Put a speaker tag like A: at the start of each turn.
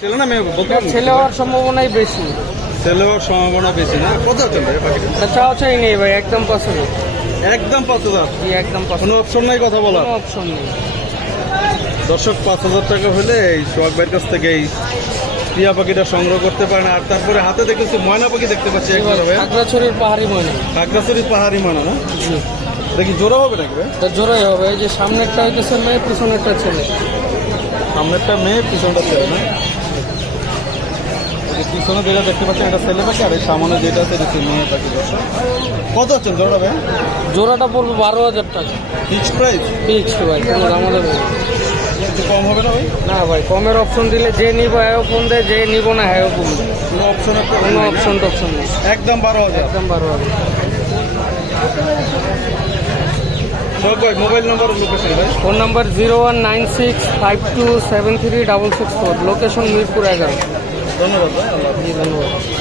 A: ছেলে না মেয়ে?
B: ছেলে হওয়ার সম্ভাবনাই বেশি।
A: ছেলে হওয়ার সম্ভাবনা বেশি না? কত আছেন ভাই পাখিটা?
B: এটা চাও চাই নেই ভাই একদম পছন্দ
A: একদম পাঁচ হাজার
B: একদম
A: কোনো অপশন নাই কথা বলার?
B: কোনো অপশন নেই।
A: দর্শক পাঁচ হাজার টাকা হলে এই সোহাগ ভাইয়ের কাছ থেকে এই টিয়া পাখিটা সংগ্রহ করতে পারেন। আর তারপরে হাতে দেখতেছি ময়না পাখি দেখতে পাচ্ছি
B: খাগড়াছড়ির পাহাড়ি ময়না।
A: কাকড়াছড়ি পাহাড়ি ময়না না? দেখি জোড়া হবে নাকি ভাই?
B: জোড়াই হবে। এই যে সামনেরটা হইতেছে মেয়ে পিছনেরটা ছেলে।
A: সামনেরটা মেয়ে পিছনটা ছেলে না? পিছনে যেটা দেখতে পাচ্ছেন এটা ছেলে পাখি আর এই সামনে যেটা আছে এটা মেয়ে পাখি কত আছেন জোড়া ভাই?
B: জোড়াটা পড়বে বারো হাজার টাকা।
A: ফিক্সড প্রাইস
B: ফিক্সড ভাই কোনো।
A: একটু কম হবে না ভাই?
B: না ভাই কমের অপশন দিলে যে নিব হ্যাঁ ফোন দেয় যে নিব না হ্যাঁ ফোন
A: কোনো অপশন
B: কোনো অপশন টপশন নেই।
A: একদম বারো হাজার।
B: একদম বারো হাজার।
A: ভাই মোবাইল নাম্বার লোকেশন ভাই।
B: Phone number zero one nine six five two seven three double six four. Location Mirpur এগারো।
A: ধন্যবাদ ভাই আল্লাহ।
B: ধন্যবাদ